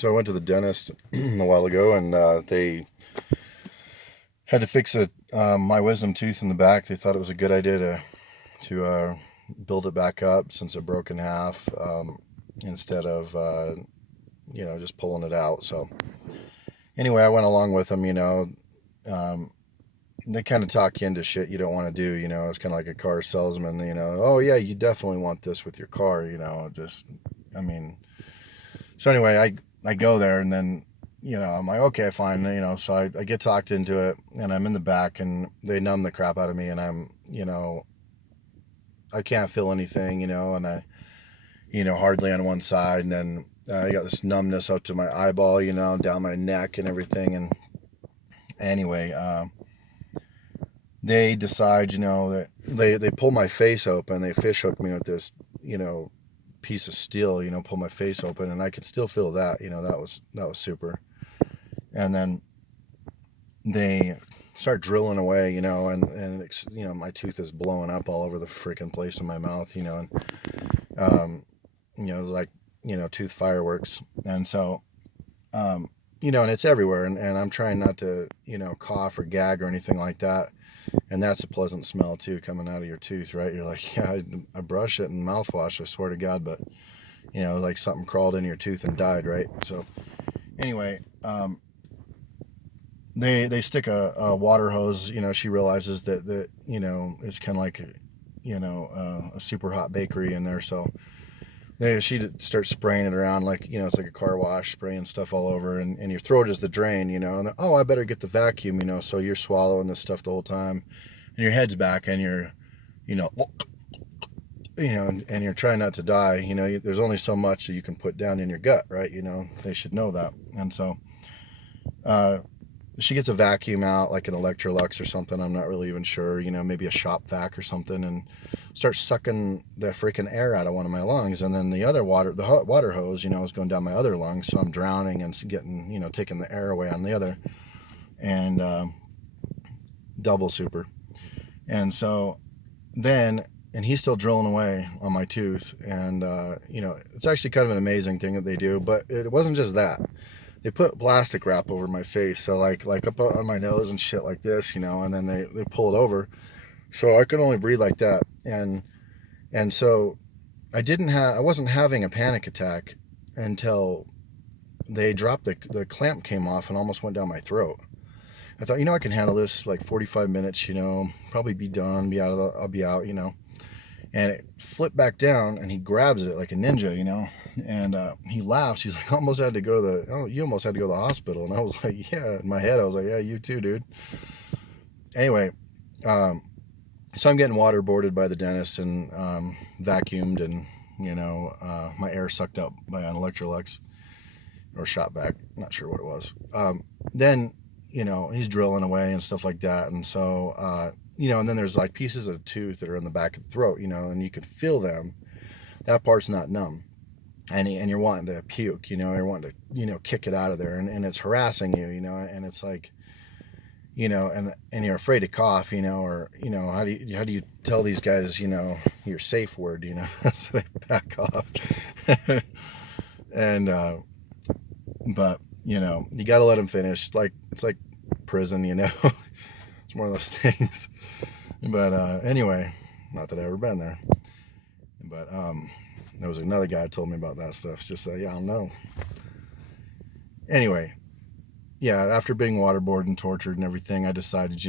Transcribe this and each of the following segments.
So I went to the dentist a while ago, and they had to fix my wisdom tooth in the back. They thought it was a good idea to build it back up since it broke in half, instead of just pulling it out. So anyway, I went along with them. Um, they kind of talk you into shit you don't want to do. It's kind of like a car salesman. Oh yeah, you definitely want this with your car. I mean. So anyway, I go there, and then I'm like, okay, fine. So I get talked into it, and I'm in the back, and they numb the crap out of me, and I can't feel anything, and I hardly on one side, and then I got this numbness up to my eyeball, down my neck and everything. And anyway, they decide, that they pull my face open, they fish hook me with this, piece of steel, pull my face open, and I could still feel that. That was super. And then they start drilling away, and it's, my tooth is blowing up all over the freaking place in my mouth, and like tooth fireworks. And so and it's everywhere, and I'm trying not to cough or gag or anything like that. And that's a pleasant smell too, coming out of your tooth, right? You're like, yeah, I brush it in mouthwash, I swear to God, but like something crawled in your tooth and died, right? So anyway, they stick a water hose. She realizes that it's kind of like a super hot bakery in there. So she starts spraying it around like it's like a car wash, spraying stuff all over, and your throat is the drain. And oh, I better get the vacuum. So you're swallowing this stuff the whole time, and your head's back, and you're and you're trying not to die. There's only so much that you can put down in your gut, right? They should know that. And so she gets a vacuum out, like an Electrolux or something. I'm not really even sure, maybe a shop vac or something, and starts sucking the freaking air out of one of my lungs. And then the hot water hose, is going down my other lung. So I'm drowning and getting, taking the air away on the other, and double super. And so then, and he's still drilling away on my tooth. And, it's actually kind of an amazing thing that they do, but it wasn't just that. They put plastic wrap over my face, so like up on my nose and shit like this, and then they pull it over, so I could only breathe like that. And so I wasn't having a panic attack until they dropped the clamp, came off and almost went down my throat. I thought, I can handle this like 45 minutes, probably be done, I'll be out, and it flipped back down, and he grabs it like a ninja, and he laughs. He's like, you almost had to go to the hospital. And I was like, yeah. In my head, I was like, yeah, you too, dude. Anyway, so I'm getting waterboarded by the dentist, and vacuumed, and my air sucked up by an Electrolux or shot back, not sure what it was. Then he's drilling away and stuff like that. And so and then there's like pieces of tooth that are in the back of the throat, and you can feel them. That part's not numb, and you're wanting to puke, you're wanting to kick it out of there, and it's harassing you, and it's like, and you're afraid to cough, or how do you tell these guys your safe word, so they back off. And but you got to let them finish. It's like prison, It's one of those things. But anyway, not that I've ever been there. But there was another guy who told me about that stuff. It's just yeah, I don't know. Anyway, yeah, after being waterboarded and tortured and everything, I decided,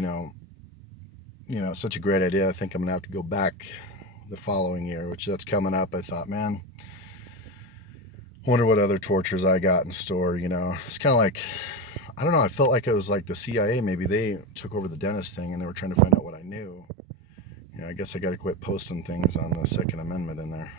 it's such a great idea. I think I'm gonna have to go back the following year, which that's coming up. I thought, man, wonder what other tortures I got in store. It's kind of like, I don't know. I felt like it was like the CIA. Maybe they took over the dentist thing, and they were trying to find out what I knew. I guess I got to quit posting things on the Second Amendment in there.